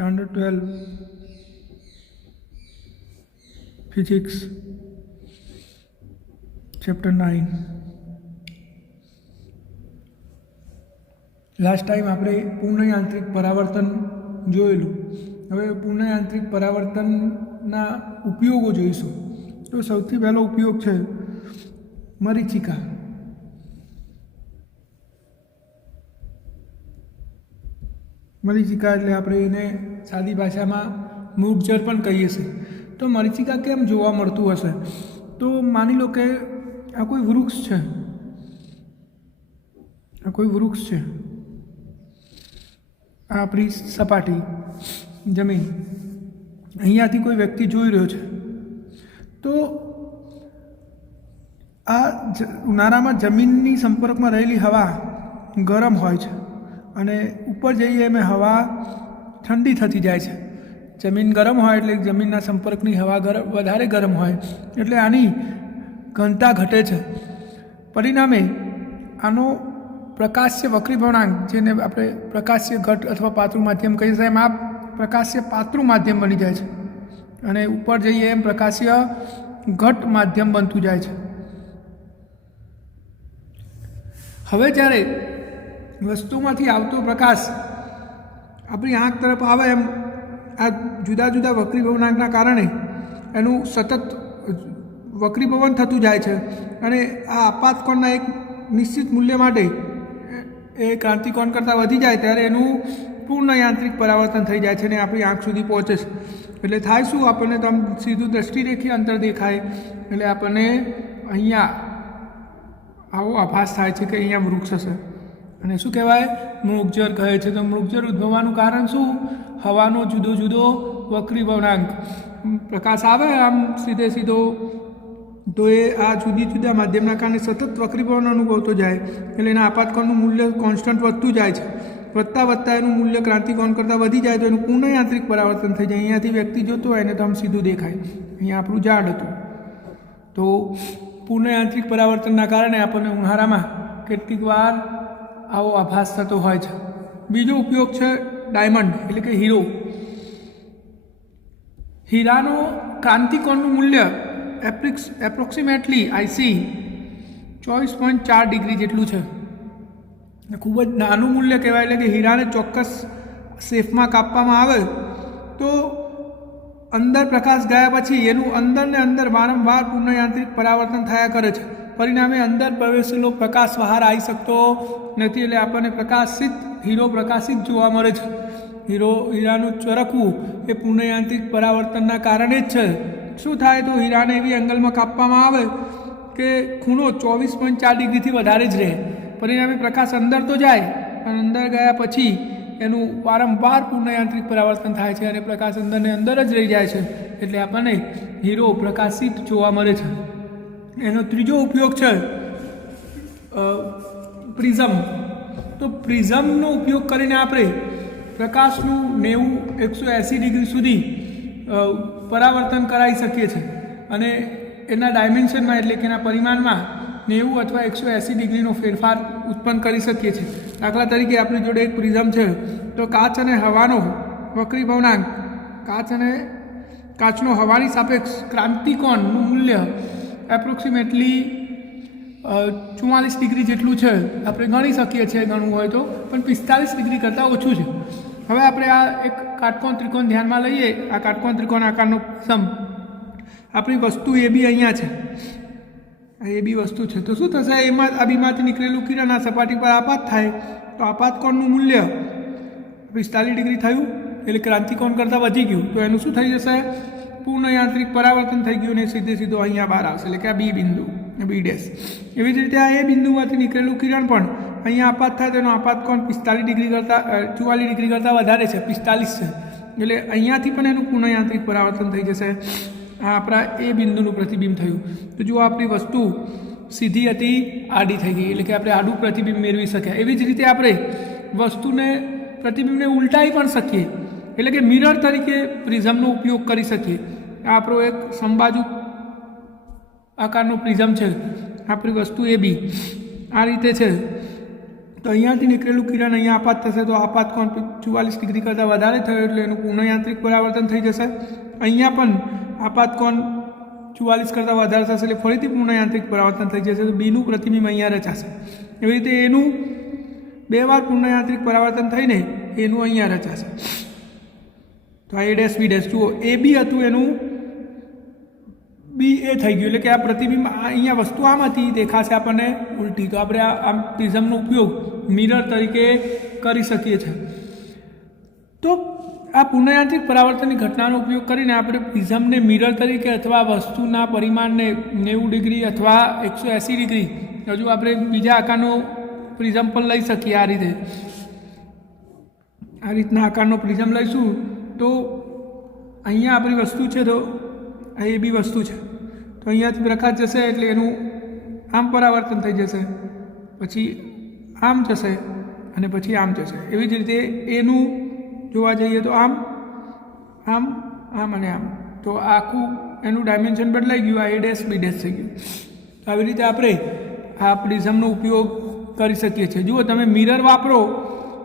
Standard 12 Physics Chapter 9. Last time આપણે પૂર્ણ યાંત્રિક પરાવર્તન જોયેલું. હવે પૂર્ણ યાંત્રિક પરાવર્તનના ઉપયોગો જોઈશું. તો સૌથી પહેલો ઉપયોગ છે મરીચિકા. મરીચિકા એટલે આપણે એને સાદી ભાષામાં મૂળજર પણ કહીએ છીએ. તો મરીચિકા કેમ જોવા મળતું હશે? તો માની લો કે આ કોઈ વૃક્ષ છે, આ આપણી સપાટી જમીન, અહીંયાથી કોઈ વ્યક્તિ જોઈ રહ્યો છે. તો આ ઉનાળામાં જમીનની સંપર્કમાં રહેલી હવા ગરમ હોય છે અને ઉપર જઈએ એમ હવા ઠંડી થતી જાય છે. જમીન ગરમ હોય એટલે જમીનના સંપર્કની હવા વધારે ગરમ હોય એટલે આની ઘનતા ઘટે છે. પરિણામે આનો પ્રકાશ્ય વક્રીભવનાંક, જેને આપણે પ્રકાશ્ય ઘટ અથવા પાતળું માધ્યમ કહીએ છીએ, એમ આ પ્રકાશ્ય પાતળું માધ્યમ બની જાય છે અને ઉપર જઈએ એમ પ્રકાશ્ય ઘટ માધ્યમ બનતું જાય છે. હવે જ્યારે વસ્તુમાંથી આવતો પ્રકાશ આપણી આંખ તરફ આવે એમ આ જુદા જુદા વક્રીભવનાંકના કારણે એનું સતત વક્રીભવન થતું જાય છે અને આ આપાતકોણના એક નિશ્ચિત મૂલ્ય માટે એ ક્રાંતિકોણ કરતાં વધી જાય ત્યારે એનું પૂર્ણ યાંત્રિક પરાવર્તન થઈ જાય છે અને આપણી આંખ સુધી પહોંચે છે. એટલે થાય શું, આપણને તો આમ સીધું દ્રષ્ટિરેખી અંતર દેખાય એટલે આપણને અહીંયા આવો આભાસ થાય છે કે અહીંયા વૃક્ષ હશે અને શું કહેવાય, મૃગજર કહે છે. તો મૃગજર ઉદ્ભવવાનું કારણ શું? હવાનો જુદો જુદો વક્રીભવનાંક. પ્રકાશ આવે આમ સીધો તો એ આ જુદી જુદા માધ્યમના કારણે સતત વક્રીભવન અનુભવતો જાય એટલે એના આપાતકોણનું મૂલ્ય કોન્સ્ટન્ટ વધતું જાય છે. વધતા એનું મૂલ્ય ક્રાંતિકોણ કરતાં વધી જાય તો એનું પૂર્ણ યાંત્રિક પરાવર્તન થઈ જાય. અહીંયાથી વ્યક્તિ જોતો હોય એને તો આમ સીધું દેખાય, અહીંયા આપણું ઝાડ હતું. તો પૂર્ણ યાંત્રિક પરાવર્તનના કારણે આપણને ઉનાળામાં કેટલીક વાર આવો આભાસ થતો હોય છે. બીજો ઉપયોગ છે ડાયમંડ એટલે કે હીરો. હીરાનો ક્રાંતિકોણનું મૂલ્ય એપ્રોક્સિમેટલી IC 24.4 ડિગ્રી જેટલું છે. ખૂબ જ નાનું મૂલ્ય કહેવાય. એટલે કે હીરાને ચોક્કસ શેફમાં કાપવામાં આવે તો અંદર પ્રકાશ ગયા પછી એનું અંદર ને અંદર વારંવાર પૂર્ણ યાંત્રિક પરાવર્તન થયા કરે છે. પરિણામે અંદર પ્રવેશેલો પ્રકાશ બહાર આવી શકતો નથી એટલે આપણને હીરો પ્રકાશિત જોવા મળે છે. હીરાનું ચરકવું એ પૂર્ણ યાંત્રિક પરાવર્તનના કારણે જ છે. શું થાય તો હીરાને એવી એંગલમાં કાપવામાં આવે કે ખૂણો 24.4 ડિગ્રીથી વધારે જ રહે. પરિણામે પ્રકાશ અંદર તો જાય પણ અંદર ગયા પછી એનું વારંવાર પૂર્ણ યાંત્રિક પરાવર્તન થાય છે અને પ્રકાશ અંદરને અંદર જ રહી જાય છે એટલે આપણને હીરો પ્રકાશિત જોવા મળે છે. એનો ત્રીજો ઉપયોગ છે પ્રિઝમ. તો પ્રિઝમનો ઉપયોગ કરીને આપણે પ્રકાશનું 90-180 ડિગ્રી સુધી પરાવર્તન કરાવી શકીએ છીએ અને એના ડાયમેન્શનમાં એટલે કે એના પરિમાણમાં 90 અથવા 180 ડિગ્રીનો ફેરફાર ઉત્પન્ન કરી શકીએ છીએ. દાખલા તરીકે આપણી જોડે એક પ્રિઝમ છે તો કાચ અને હવાનો વક્રીભવનાંક, કાચનો હવાની સાપેક્ષ ક્રાંતિકોણનું મૂલ્ય એપ્રોક્સિમેટલી 44 ડિગ્રી જેટલું છે. આપણે ગણી શકીએ છીએ ગણવું હોય તો, પણ 45 ડિગ્રી કરતાં ઓછું છે. હવે આપણે આ એક કાટકોણ ત્રિકોણ ધ્યાનમાં લઈએ. આ કાટકોણ ત્રિકોણ આકારનો પ્રિઝમ, આપણી વસ્તુ AB અહીંયા છે, આ AB વસ્તુ છે. તો શું થશે, એમાં આ બીમાંથી નીકળેલું કિરણ આ સપાટી પર આપાત થાય તો આપાતકોણનું મૂલ્ય 45 ડિગ્રી થયું એટલે ક્રાંતિકોણ કરતાં વધી ગયું. તો એનું શું થઈ જશે, પૂર્ણ યાંત્રિક પરાવર્તન થઈ ગયું અને સીધો અહીંયા બહાર આવશે એટલે કે આ B બિંદુ, B'. એવી જ રીતે આ A બિંદુમાંથી નીકળેલું કિરણ પણ અહીંયા આપાત થાય તો એનો આપાતકોણ 44 ડિગ્રી કરતાં વધારે છે, 45 છે. એટલે અહીંયાથી પણ એનું પૂર્ણ યાંત્રિક પરાવર્તન થઈ જશે. આ આપણા A બિંદુનું પ્રતિબિંબ થયું. તો જો આપણી વસ્તુ સીધી હતી આડી થઈ ગઈ એટલે કે આપણે આડું પ્રતિબિંબ મેળવી શક્યા. એવી જ રીતે આપણે પ્રતિબિંબને ઉલટાવી પણ શકીએ એટલે કે મિરર તરીકે પ્રિઝમનો ઉપયોગ કરી શકીએ. આ આપણો એક સમબાજુ આકારનો પ્રિઝમ છે, આપણી વસ્તુ AB આ રીતે છે. તો અહીંયાથી નીકળેલું કિરણ અહીંયા આપાત થશે, તો આપાત કોણ 44 ડિગ્રી કરતાં વધારે થયો એટલે એનું પૂર્ણયાંત્રિક પરાવર્તન થઈ જશે. અહીંયા પણ આપાત કોણ 44 કરતાં વધારે થશે એટલે ફરીથી પૂર્ણયાંત્રિક પરાવર્તન થઈ જશે, તો બીનું પ્રતિબિંબ અહીંયા રચાશે. એવી રીતે એનું 2 વાર પૂર્ણયાંત્રિક પરાવર્તન થઈને એનું અહીંયા રચાશે. તો આ A' B' જુઓ, AB હતું એનું બી એ થઈ ગયું, એટલે કે આ પ્રતિબિંબ અહીંયા વસ્તુ આમ હતી દેખાશે આપણને ઉલટી. તો આપણે આ પ્રિઝમનો ઉપયોગ મિરર તરીકે કરી શકીએ છીએ. તો આ પૂર્ણયાંત્રિક પરાવર્તનની ઘટનાનો ઉપયોગ કરીને આપણે પ્રિઝમને મિરર તરીકે અથવા વસ્તુના પરિમાણને 90 ડિગ્રી અથવા 180 ડિગ્રી હજુ આપણે બીજા આકારનો પ્રિઝમ પણ લઈ શકીએ. આ રીતના આકારનો પ્રિઝમ લઈશું તો અહીંયા આપણી વસ્તુ છે, તો આ એ બી વસ્તુ છે, તો અહીંયાથી પ્રકાશ જશે એટલે એનું આમ પરાવર્તન થઈ જશે, પછી આમ જશે અને પછી આમ જશે. એવી જ રીતે એનું જોવા જઈએ તો આમ આમ આમ અને આમ, તો આખું એનું ડાયમેન્શન બદલાઈ ગયું, આ A' B' થઈ ગયું. આવી રીતે આપણે આ પ્રિઝમનો ઉપયોગ કરી શકીએ છીએ. જુઓ, તમે મિરર વાપરો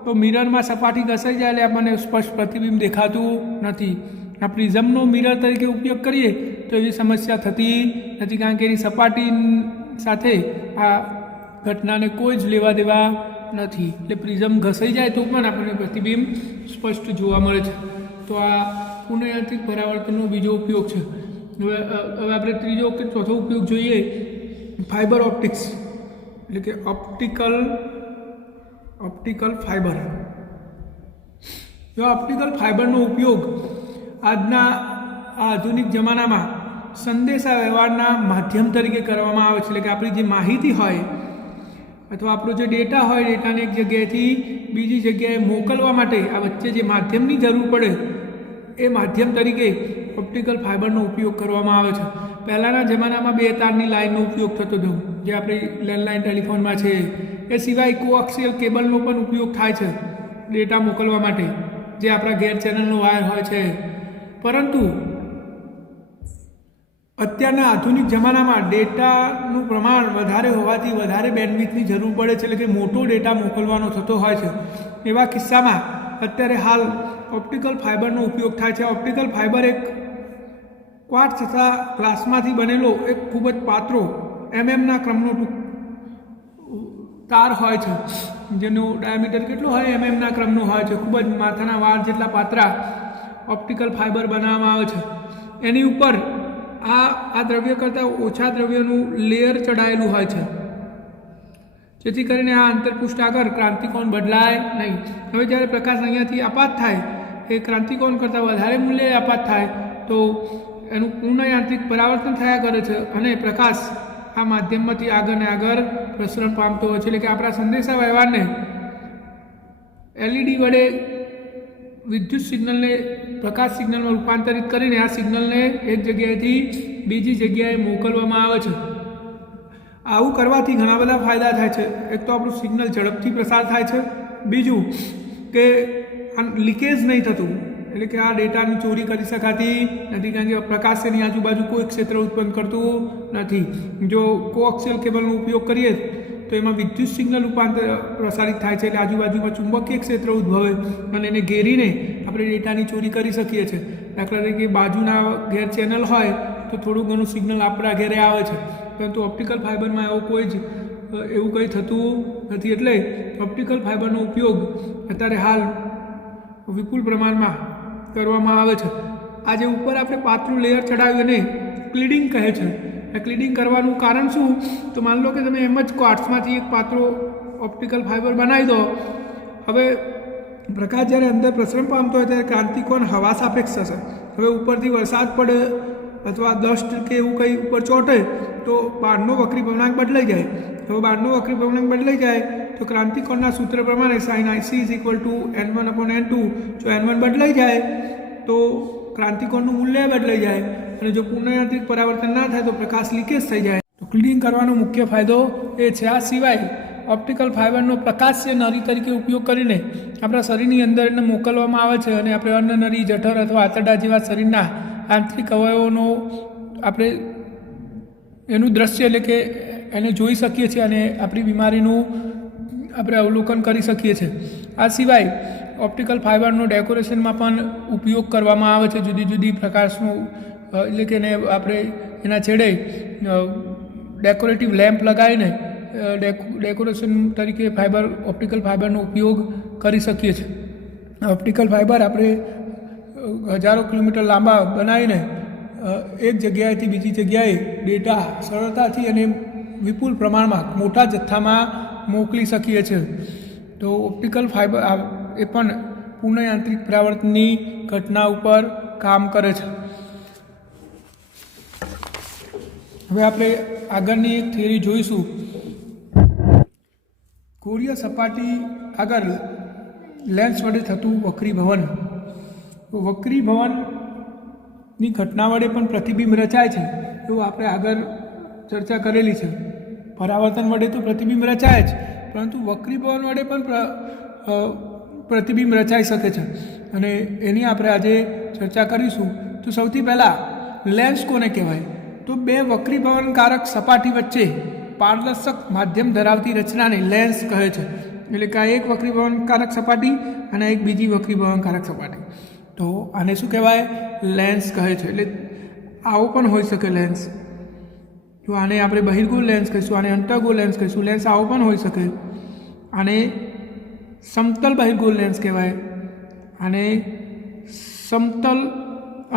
તો મિરરમાં સપાટી ઘસાઈ જાય એટલે આપણને સ્પષ્ટ પ્રતિબિંબ દેખાતું નથી. આ પ્રિઝમનો મિરર તરીકે ઉપયોગ કરીએ તો એવી સમસ્યા થતી નથી, કારણ કે એની સપાટી સાથે આ ઘટનાને કોઈ જ લેવા દેવા નથી. એટલે પ્રિઝમ ઘસાઈ જાય તો પણ આપણને પ્રતિબિંબ સ્પષ્ટ જોવા મળે છે. તો આ પૂર્ણયાંત્રિક પરાવર્તનનો બીજો ઉપયોગ છે. હવે આપણે ત્રીજો કે ચોથો ઉપયોગ જોઈએ, ફાઇબર ઓપ્ટિક્સ, એટલે કે ઓપ્ટિકલ ફાઇબર. જો ઓપ્ટિકલ ફાઇબરનો ઉપયોગ આજના આધુનિક જમાનામાં સંદેશા વ્યવહારના માધ્યમ તરીકે કરવામાં આવે છે. એટલે કે આપણી જે માહિતી હોય અથવા આપણો જે ડેટા હોય, ડેટાને એક જગ્યાએથી બીજી જગ્યાએ મોકલવા માટે આ વચ્ચે જે માધ્યમની જરૂર પડે એ માધ્યમ તરીકે ઓપ્ટિકલ ફાઇબરનો ઉપયોગ કરવામાં આવે છે. પહેલાંના જમાનામાં 2 તારની લાઇનનો ઉપયોગ થતો હતો, જે આપણી લેન્ડલાઇન ટેલિફોનમાં છે. એ સિવાય કોએક્સિયલ કેબલનો પણ ઉપયોગ થાય છે ડેટા મોકલવા માટે, જે આપણા ગેર ચેનલનો વાયર હોય છે. પરંતુ અત્યારના આધુનિક જમાનામાં ડેટાનું પ્રમાણ વધારે હોવાથી વધારે બેન્ડવિડ્થની જરૂર પડે છે, એટલે કે મોટો ડેટા મોકલવાનો થતો હોય છે. એવા કિસ્સામાં અત્યારે હાલ ઓપ્ટિકલ ફાઇબરનો ઉપયોગ થાય છે. ઓપ્ટિકલ ફાઇબર એક ક્વાર્ટઝ તથા ગ્લાસમાંથી બનેલો એક ખૂબ જ પાતળો MM ક્રમનો તાર હોય છે, જેનું ડાયામીટર કેટલું હોય, MM ક્રમનો હોય છે. ખૂબ જ માથાના વાળ જેટલા પાતળા ઓપ્ટિકલ ફાઇબર બનાવવામાં આવે છે. એની ઉપર આ દ્રવ્ય કરતાં ઓછા દ્રવ્યનું લેયર ચડાયેલું હોય છે, જેથી કરીને આ અંતરપૃષ્ઠ આગળ ક્રાંતિકોણ બદલાય નહીં. હવે જ્યારે પ્રકાશ અહીંયાથી આપાત થાય, એ ક્રાંતિકોણ કરતાં વધારે મૂલ્યે આપાત થાય તો એનું પૂર્ણયાંત્રિક પરાવર્તન થયા કરે છે અને પ્રકાશ આ માધ્યમમાંથી આગળ ને આગળ પ્રસરણ પામતો હોય છે. એટલે કે આપણા સંદેશા વ્યવહારને LED વડે વિદ્યુત સિગ્નલને પ્રકાશ સિગ્નલમાં રૂપાંતરિત કરીને આ સિગ્નલને એક જગ્યાએથી બીજી જગ્યાએ મોકલવામાં આવે છે. આવું કરવાથી ઘણા બધા ફાયદા થાય છે. એક તો આપણું સિગ્નલ ઝડપથી પ્રસાર થાય છે, બીજું કે લીકેજ નહીં થતું, એટલે કે આ ડેટાની ચોરી કરી શકાતી નથી, કારણ કે પ્રકાશ એની આજુબાજુ કોઈ ક્ષેત્ર ઉત્પન્ન કરતું નથી. જો કોએક્સિયલ કેબલનો ઉપયોગ કરીએ તો એમાં વિદ્યુત સિગ્નલ રૂપાંતર પ્રસારિત થાય છે, એટલે આજુબાજુમાં ચુંબકીય ક્ષેત્ર ઉદ્ભવે અને એને ઘેરીને આપણે ડેટાની ચોરી કરી શકીએ છીએ. દાખલા તરીકે બાજુના ઘેર ચેનલ હોય તો થોડું ઘણું સિગ્નલ આપણા ઘેરે આવે છે, પરંતુ ઓપ્ટિકલ ફાઇબરમાં એવું કંઈ થતું નથી. એટલે ઓપ્ટિકલ ફાઇબરનો ઉપયોગ અત્યારે હાલ વિપુલ પ્રમાણમાં કરવામાં આવે છે. આ જે ઉપર આપણે પાતળું લેયર ચડાવ્યું એને ક્લીડિંગ કહે છે. આ ક્લીડિંગ કરવાનું કારણ શું? તો માની લો કે તમે એમ જ ક્વાર્ટ્ઝમાંથી એક પાતળો ઓપ્ટિકલ ફાઇબર બનાવી દો. હવે પ્રકાશ જ્યારે અંદર પ્રસરણ પામતો હોય ત્યારે ક્રાંતિકોણ હવા સાપેક્ષ થશે. હવે ઉપરથી વરસાદ પડે અથવા ડસ્ટ કે એવું કંઈ ઉપર ચોંટે તો બહારનો વક્રી ભવનાંક બદલાઈ જાય. હવે બહારનો વક્રી ભવનાંક બદલાઈ જાય તો ક્રાંતિકોણના સૂત્ર પ્રમાણે sin IC = N1/N2. જો N1 બદલાઈ જાય તો ક્રાંતિકોણનું મૂલ્ય બદલાઈ જાય, અને જો પૂર્ણયાંત્રિક પરાવર્તન ના થાય તો પ્રકાશ લીકેજ થઈ જાય. તો ક્લીડિંગ કરવાનો મુખ્ય ફાયદો એ છે. આ સિવાય ઓપ્ટિકલ ફાઇબરનો પ્રકાશ્ય નળી તરીકે ઉપયોગ કરીને આપણા શરીરની અંદર એને મોકલવામાં આવે છે, અને આપણે અન્નનળી, જઠર અથવા આંતરડા જેવા શરીરના આંતરિક અવયવોનો આપણે એનું દ્રશ્ય એટલે કે એને જોઈ શકીએ છીએ અને આપણી બીમારીનું આપણે અવલોકન કરી શકીએ છીએ। આ સિવાય ઓપ્ટિકલ ફાઇબરનો ડેકોરેશનમાં પણ ઉપયોગ કરવામાં આવે છે। જુદી જુદી પ્રકાશનો એટલે કે એને આપણે એના છેડે ડેકોરેટિવ લેમ્પ લગાવીને ડેકોરેશન તરીકે ઓપ્ટિકલ ફાઇબરનો ઉપયોગ કરી શકીએ છીએ। ઓપ્ટિકલ ફાઇબર આપણે હજારો કિલોમીટર લાંબા બનાવીને એક જગ્યાએથી બીજી જગ્યાએ ડેટા સરળતાથી અને વિપુલ પ્રમાણમાં મોટા જથ્થામાં મોકલી શકીએ છીએ। તો ઓપ્ટિકલ ફાઇબર એ પણ પૂર્ણ યાંત્રિક પરાવર્તનની ઘટના ઉપર કામ કરે છે। હવે આપણે આગળની એક થિયરી જોઈશું। ગોળીય સપાટી આગળ લેન્સ વડે થતું વક્રીભવન। તો વક્રીભવનની ઘટના વડે પણ પ્રતિબિંબ રચાય છે એવું આપણે આગળ ચર્ચા કરેલી છે। પરાવર્તન વડે તો પ્રતિબિંબ રચાય જ, પરંતુ વક્રીભવન વડે પણ પ્રતિબિંબ રચાઈ શકે છે અને એની આપણે આજે ચર્ચા કરીશું। તો સૌથી પહેલાં લેન્સ કોને કહેવાય? તો બે વક્રીભવનકારક સપાટી વચ્ચે પારદર્શક માધ્યમ ધરાવતી રચનાને લેન્સ કહે છે। એટલે કે આ એક વક્રીભવનકારક સપાટી અને એક બીજી વક્રીભવનકારક સપાટી, તો આને શું કહેવાય? લેન્સ કહે છે। એટલે આવો પણ હોઈ શકે લેન્સ। તો આને આપણે બહિર્ગોળ લેન્સ કહીશું, આને અંતર્ગોળ લેન્સ કહીશું। લેન્સ આવો પણ હોઈ શકે। આને સમતલ બહિર્ગોળ લેન્સ કહેવાય, આને સમતલ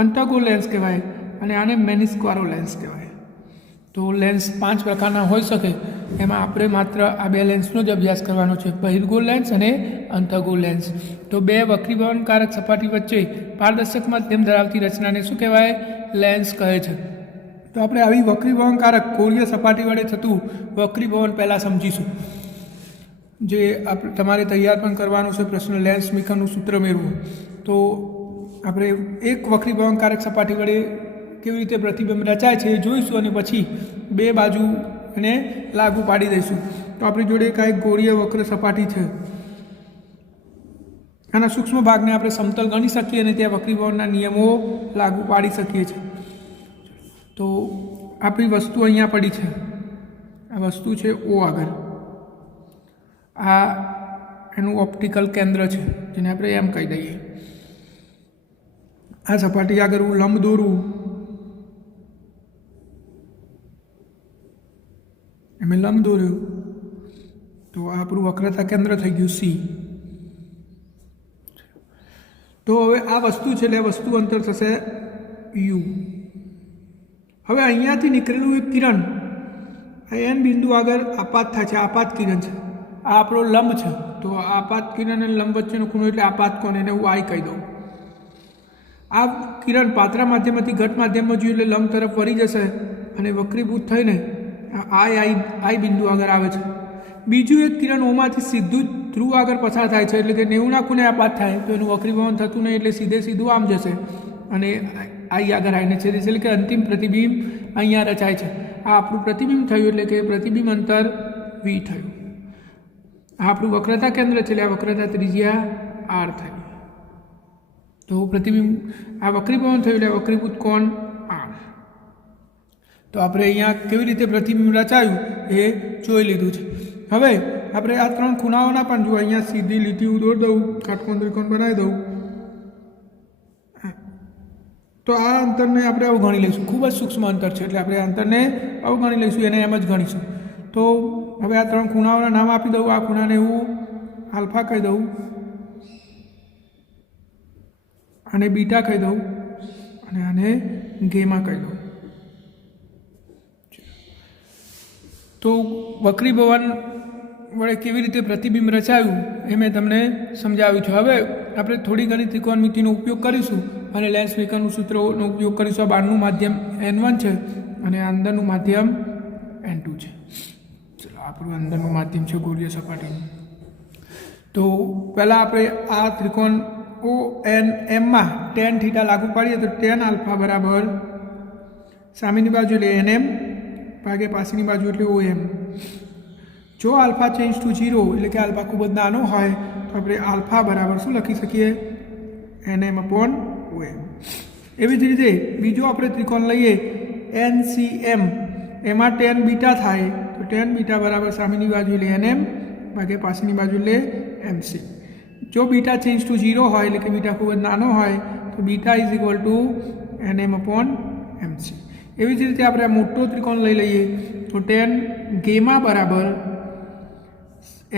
અંતર્ગોળ લેન્સ કહેવાય અને આને મેનિસ્કવાળો લેન્સ કહેવાય। તો લેન્સ 5 પ્રકારના હોઈ શકે, એમાં આપણે માત્ર આ બે લેન્સનો જ અભ્યાસ કરવાનો છે, બહિર્ગોળ લેન્સ અને અંતર્ગોળ લેન્સ। તો બે વક્રીભવનકારક સપાટી વચ્ચે પારદર્શક માધ્યમ ધરાવતી રચનાને શું કહેવાય? લેન્સ કહે છે। તો આપણે આવી વક્રીભવનકારક ગોળીય સપાટી વડે થતું વક્રીભવન પહેલાં સમજીશું, જે તમારે તૈયાર પણ કરવાનું છે પ્રશ્ન, લેન્સ મીકરનું સૂત્ર મેળવો। તો આપણે એક વક્રીભવનકારક સપાટી વડે કેવી રીતે પ્રતિબિંબ રચાય છે એ જોઈશું અને પછી બે બાજુ એને લાગુ પાડી દઈશું। તો આપણી જોડે એક ગોળીય વક્ર સપાટી છે, આના સૂક્ષ્મ ભાગને આપણે સમતલ ગણી શકીએ અને ત્યાં વક્રીભવનના નિયમો લાગુ પાડી શકીએ છીએ। તો આપણી વસ્તુ અહીંયા પડી છે, આ વસ્તુ છે O આગળ, આ એનું ઓપ્ટિકલ કેન્દ્ર છે જેને આપણે એમ કહી દઈએ। આ સપાટી આગળ હું લંબ દોરું, મેં લંબ દોર્યું તો આપણું વક્રતા કેન્દ્ર થઈ ગયું C। તો હવે આ વસ્તુ છે એટલે વસ્તુ અંતર થશે U। હવે અહીંયાથી નીકળેલું એક કિરણ N બિંદુ આગળ આપાત થાય છે, આપાત કિરણ છે। આ આપણો લંબ છે, તો આપાત કિરણ અને લંબ વચ્ચેનો ખૂણો એટલે આપાત કોણ, એને હું I કહી દઉં। આ કિરણ પાતળા માધ્યમમાંથી ઘટ માધ્યમમાં જોયું એટલે લંબ તરફ વળી જશે અને વક્રીભૂત થઈને I બિંદુ આગળ આવે છે। બીજું એક કિરણ ઓમાંથી સીધું જ ધ્રુવ આગળ પસાર થાય છે, એટલે કે 90ના ખૂણે આપાત થાય તો એનું વક્રીભવન થતું નહીં, એટલે સીધું આમ જશે અને I આગળ આવીને છેદે છે, એટલે કે અંતિમ પ્રતિબિંબ અહીંયા રચાય છે। આ આપણું પ્રતિબિંબ થયું, એટલે કે પ્રતિબિંબ અંતર V થયું। આ આપણું વક્રતા કેન્દ્ર છે, એટલે આ વક્રતા ત્રિજ્યા R થઈ। તો પ્રતિબિંબ આ વક્રીભવન થયું એટલે વક્રીભૂત કોણ R। તો આપણે અહીંયા કેવી રીતે પ્રતિબિંબ રચાયું એ જોઈ લીધું છે। હવે આપણે આ 3 ખૂણાઓના પણ જો અહીંયા સીધી લીટી હું દોરી દઉં, કાટકોણ ત્રિકોણ બનાવી દઉં, તો આ અંતરને આપણે અવગણી લઈશું। ખૂબ જ સૂક્ષ્મ અંતર છે એટલે આપણે અંતરને અવગણી લઈશું, એને એમ જ ગણીશું। તો હવે આ 3 ખૂણાઓના નામ આપી દઉં। આ ખૂણાને હું આલ્ફા કહી દઉં, આને બીટા કહી દઉં અને આને ગેમા કહી દઉં। તો વક્રીભવન વડે કેવી રીતે પ્રતિબિંબ રચાયું એ મેં તમને સમજાવ્યું છે। હવે આપણે થોડી ઘણી ત્રિકોણમિતિનો ઉપયોગ કરીશું અને લેન્સ મેકરનું સૂત્રનો ઉપયોગ કરીશું। આ બહારનું માધ્યમ N1 છે અને અંદરનું માધ્યમ N2 છે। ચલો, આપણું અંદરનું માધ્યમ છે ગોળીય સપાટીનું। તો પહેલાં આપણે આ ત્રિકોણ ONM માં tan થીટા લાગુ પાડીએ તો tan આલ્ફા બરાબર સામેની બાજુ એટલે NM ભાગે પાછળની બાજુ એટલે OM। જો આલ્ફા ચેન્જ ટુ 0 એટલે કે આલ્ફા ખૂબ જ નાનો હોય તો આપણે આલ્ફા બરાબર શું લખી શકીએ? NM/OM। એવી જ રીતે બીજો આપણે ત્રિકોણ લઈએ NCM, એમાં tan બીટા થાય તો tan બીટા બરાબર સામેની બાજુ એટલે NM ભાગ્યા પાછળની બાજુ એટલે MC. જો બીટા ચેન્જ ટુ 0 હોય એટલે કે બીટા ખૂબ જ નાનો હોય તો beta is equal two NM/MC. એવી જ રીતે આપણે આ મોટો ત્રિકોણ લઈ લઈએ તો tan ગેમા બરાબર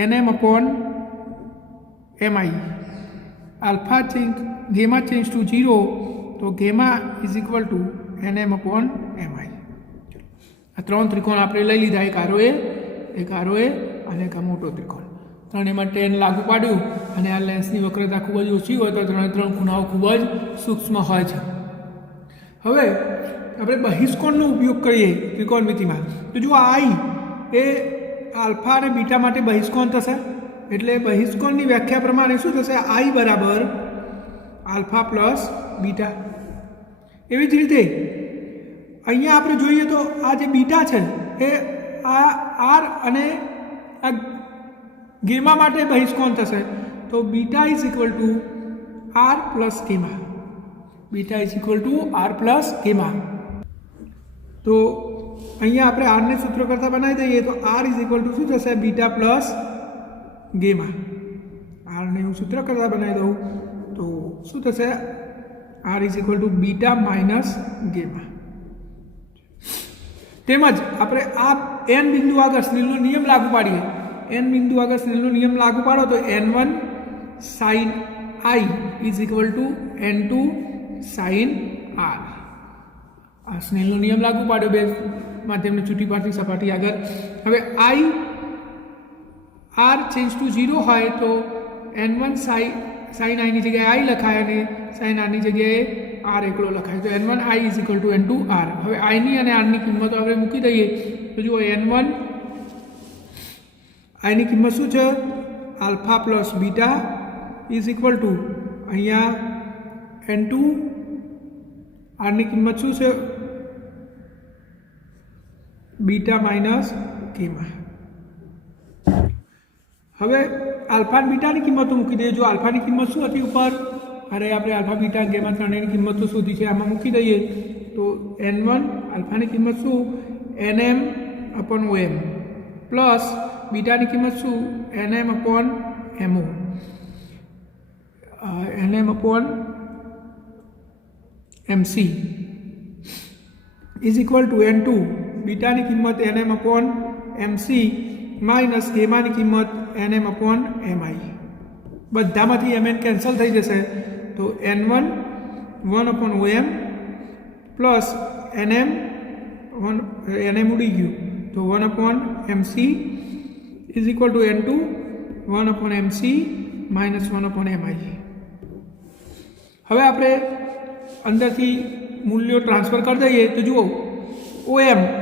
NM/MI. Alpha change gamma change to 0 તો gamma is equal two NM/MI. આ ત્રણ ત્રિકોણ આપણે લઈ લીધા, એક આરો એ અને એક આ મોટો ત્રિકોણ. ત્રણેયમાં tan લાગુ પાડ્યું અને આ લેન્સની વક્રતા ખૂબ જ ઓછી હોય તો ત્રણ ખૂણાઓ ખૂબ જ સૂક્ષ્મ હોય છે. હવે આપણે બહિષ્કોણનો ઉપયોગ કરીએ ત્રિકોણમિતિમાં તો જો આઈ એ આલ્ફા અને બીટા માટે બહિષ્કોણ થશે. એટલે બહિષ્કોણની વ્યાખ્યા પ્રમાણે શું થશે? આઈ બરાબર આલ્ફા પ્લસ બીટા. એવી જ રીતે અહીંયા આપણે જોઈએ તો આ જે બીટા છે એ આ આર અને આ ગેમા માટે બહિષ્કોણ થશે તો beta is equal to R plus gamma. Beta is equal to R plus gamma. તો અહીંયા આપણે આરને સૂત્ર કરતાં બનાવી દઈએ તો આર ઇઝ ઇક્વલ ટુ શું થશે? Beta plus gamma. આરને હું સૂત્ર કરતાં બનાવી દઉં તો શું થશે? R is equal to beta minus gamma. તેમજ આપણે આ n બિંદુ આગળ સ્નેલનો નિયમ લાગુ પાડીએ. n બિંદુ આગળ સ્નેલનો નિયમ લાગુ પાડો તો n1 sin i is equal two n2 sin r. આ સ્નેલનો નિયમ લાગુ પાડ્યો બે માધ્યમની છૂટી પાડતી સપાટી આગળ. હવે i r ચેન્જ ટુ 0 હોય તો n1 sin i ની જગ્યાએ i લખાય અને sin r ની જગ્યાએ r એકલો લખાય તો n1 i is equal two n2 r. હવે i ની અને r ની કિંમતો આપણે મૂકી દઈએ તો જુઓ n1 i ની કિંમત શું છે? Alpha plus beta is equal two અહીંયા n2 r ની કિંમત શું છે? Beta minus gamma. હવે આલ્ફા બીટાની કિંમતો મૂકી દઈએ. જો આલ્ફાની કિંમત શું હતી ઉપર? અરે આપણે આલ્ફા બીટા ગેમા ત્રણેયની કિંમતો શોધી છે, આમાં મૂકી દઈએ તો n1 આલ્ફાની કિંમત શું? NM/OM પ્લસ બીટાની કિંમત શું? NM/MO. NM/MC is equal two n2 બીટાની કિંમત NM/MC માઇનસ ગેમાની કિંમત NM/MI. બધામાંથી mn કેન્સલ થઈ જશે તો n1 1/OM પ્લસ NM ઉડી ગયું તો 1/MC is equal two n2 1/MC minus 1/MI. હવે આપણે અંદરથી મૂલ્યો ટ્રાન્સફર કરી દઈએ તો જુઓ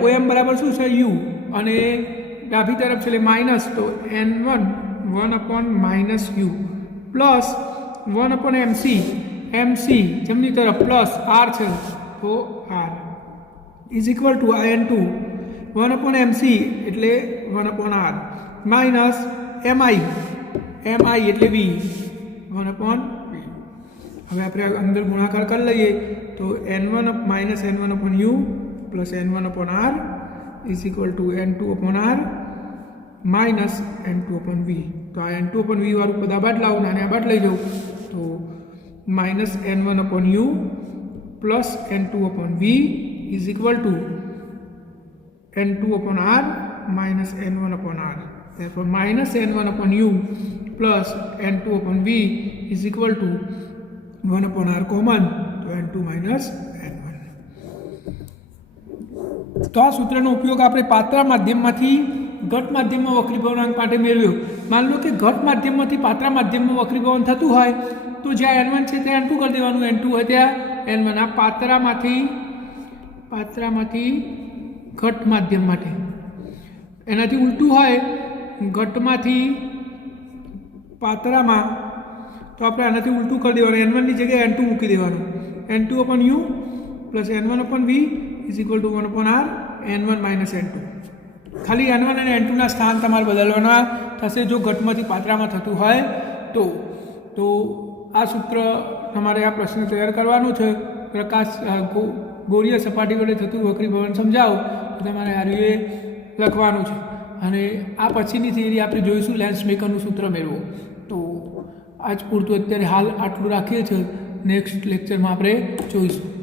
OM બરાબર શું છે? u અને ડાબી તરફ છે એટલે માઇનસ તો n1 1/-u પ્લસ 1/MC જમણી તરફ પ્લસ r છે તો r is equal two n2 1/MC એટલે 1/r માઇનસ MI એટલે v 1/v. હવે આપણે અંદર ગુણાકાર કરી લઈએ તો n1 minus n1/u plus n1/r is equal two n2/r minus n2/v. તો આ n2/v વાળું પદ આ બાદ લાવું અને આ બાદ લઈ જાઉં તો minus n1/u plus n2/v is equal two n2/r minus n1/r. therefore minus n1/u plus n2/v is equal to 1/r common તો n2 minus n1. તો આ સૂત્રનો ઉપયોગ આપણે પાતળા માધ્યમમાંથી ઘટ માધ્યમમાં વક્રીભવનાંક માટે મેળવ્યો. માન લો કે ઘટ માધ્યમમાંથી પાતળા માધ્યમમાં વક્રીભવન થતું હોય તો જ્યાં n1 છે ત્યાં n2 કરી દેવાનું, n2 હોય ત્યાં n1. આ પાતળામાંથી ઘટ માધ્યમ માટે. એનાથી ઉલટું હોય ઘટમાંથી પાતળામાં તો આપણે આનાથી ઉલટું કરી દેવાનું, n1 ની જગ્યાએ n2 મૂકી દેવાનું. n2/u plus n1/v is equal two 1/r n1 minus n2. ખાલી n1 અને n2 ના સ્થાન તમારે બદલવાના થશે જો ઘટમાંથી પાતળામાં થતું હોય તો આ સૂત્ર તમારે આ પ્રશ્ન તૈયાર કરવાનો છે. પ્રકાશ ગોળીય સપાટી વડે થતું વક્રીભવન સમજાવો તો તમારે આ રીતે લખવાનું છે. અને આ પછીની થિયરી આપણે જોઈશું લેન્સ મેકરનું સૂત્ર મેળવો. તો આજ પૂરતું અત્યારે હાલ આટલું રાખીએ છીએ. નેક્સ્ટ લેક્ચરમાં આપણે જોઈશું.